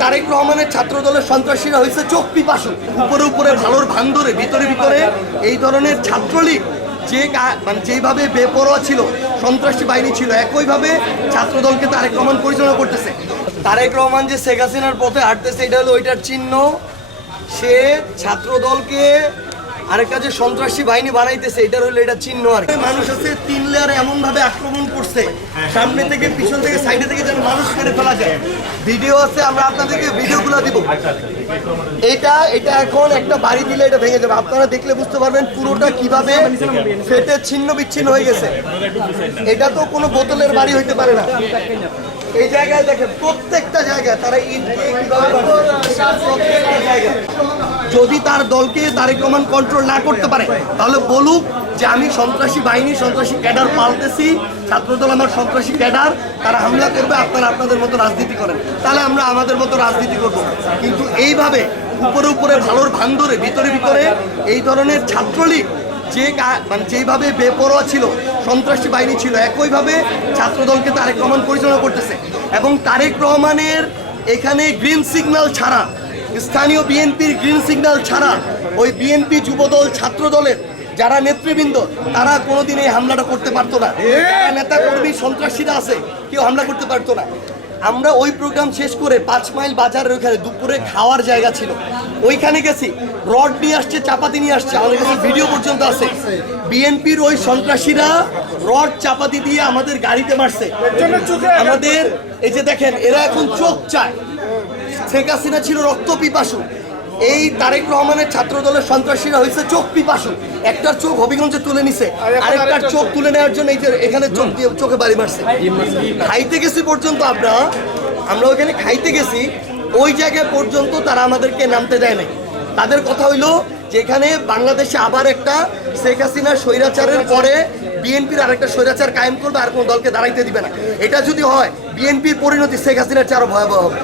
তারেক রহমানের ছাত্র দলের সন্ত্রাসীরা হয়েছে চোখ পিপাসু, উপরে উপরে ভালোর ভান ধরে ভিতরে ভিতরে এই ধরনের ছাত্রলীগ যে মানে যেভাবে বেপরোয়া ছিল, সন্ত্রাসী বাহিনী ছিল, একইভাবে ছাত্রদলকে তারেক রহমান পরিচালনা করতেছে। তারেক রহমান যে শেখ হাসিনার পথে হাঁটতেছে, এটা হলো ওইটার চিহ্ন। সে ছাত্রদলকে আরেকটা যে সন্ত্রাসী বাহিনী বানাইতেছে, এটার হলো এটা চিহ্ন। আর মানুষ আছে 3 লেয়ারে এমন ভাবে আক্রমণ করছে, সামনে থেকে পিছন থেকে সাইডে থেকে যেন মানুষ মেরে ফেলা যায়। ভিডিও আছে, আমরা আপনাদেরকে ভিডিওগুলো দিব। এটা এখন একটা বাড়ি দিলে এটা ভেঙে যাবে, আপনারা দেখলে বুঝতে পারবেন পুরোটা কিভাবে ফেটে ছিন্ন বিচ্ছিন্ন হয়ে গেছে। এটা তো কোনো বোতলের বাড়ি হইতে পারে না। এই জায়গায় দেখেন প্রত্যেকটা জায়গায় তারা ইট দিয়ে কিভাবে প্রত্যেকটা জায়গায়। যদি তার দলকে তারেক রহমান কন্ট্রোল না করতে পারে, তাহলে বলুক যে আমি সন্ত্রাসী বাহিনী, সন্ত্রাসী ক্যাডার পাল্টেছি, ছাত্রদল আমার সন্ত্রাসী ক্যাডার, তারা হামলা করবে, আপনারা আপনাদের মতো রাজনীতি করেন, তাহলে আমরা আমাদের মতো রাজনীতি করব। কিন্তু এইভাবে উপরে উপরে ভালোর ভান ধরে ভিতরে ভিতরে এই ধরনের ছাত্রলীগ যে মানে যেভাবে বেপরোয়া ছিল, সন্ত্রাসী বাহিনী ছিল, একইভাবে ছাত্রদলকে তারেক রহমান পরিচালনা করতেছে। এবং তারেক রহমানের এখানে গ্রিন সিগন্যাল ছাড়া, স্থানীয় বিএনপির গ্রিন সিগন্যাল ছাড়া ওই বিএনপি যুবদল ছাত্রদলের যারা নেতৃবৃন্দ, তারা কোনোদিন এই হামলাটা করতে পারতো না। নেতা কর্মী সন্ত্রাসীরা আছে, কেউ হামলা করতে পারতো না। আমরা ওই প্রোগ্রাম শেষ করে 5 মাইল বাজারের ওইখানে দুপুরে খাওয়ার জায়গা ছিল, ওইখানে গেছি, রড নিয়ে আসছে, চাপাতি নিয়ে আসছে, আমাদের কাছে ভিডিও পর্যন্ত আছে। বিএনপির ওই সন্ত্রাসীরা রড চাপাতি দিয়ে আমাদের গাড়িতে মারছে। আমাদের এই যে দেখেন, এরা এখন চোখ চায়। শেখ হাসিনা ছিল রক্ত পিপাসু, এই তারেক রহমানের ছাত্র দলের সন্ত্রাসীরা হয়েছে চোখ পিপাসু। একটার চোখ হবিগঞ্জে তুলে নিছে, আরেকটার চোখ তুলে নেওয়ার জন্য এই যে এখানে চোখ দিয়ে চোখে বাড়ি মারছে। খাইতে গেছি পর্যন্ত আমরা ওইখানে খাইতে গেছি, ওই জায়গায় পর্যন্ত তারা আমাদেরকে নামতে দেয় নাই। তাদের কথা হইলো যে এখানে বাংলাদেশে আবার একটা শেখ হাসিনার স্বৈরাচারের পরে বিএনপির আরেকটা স্বৈরাচার কায়েম করবে, আর কোনো দলকে দাঁড়াইতে দিবে না। এটা যদি হয়, বিএনপির পরিণতি শেখ হাসিনার চেয়ে আরো ভয়াবহ হবে।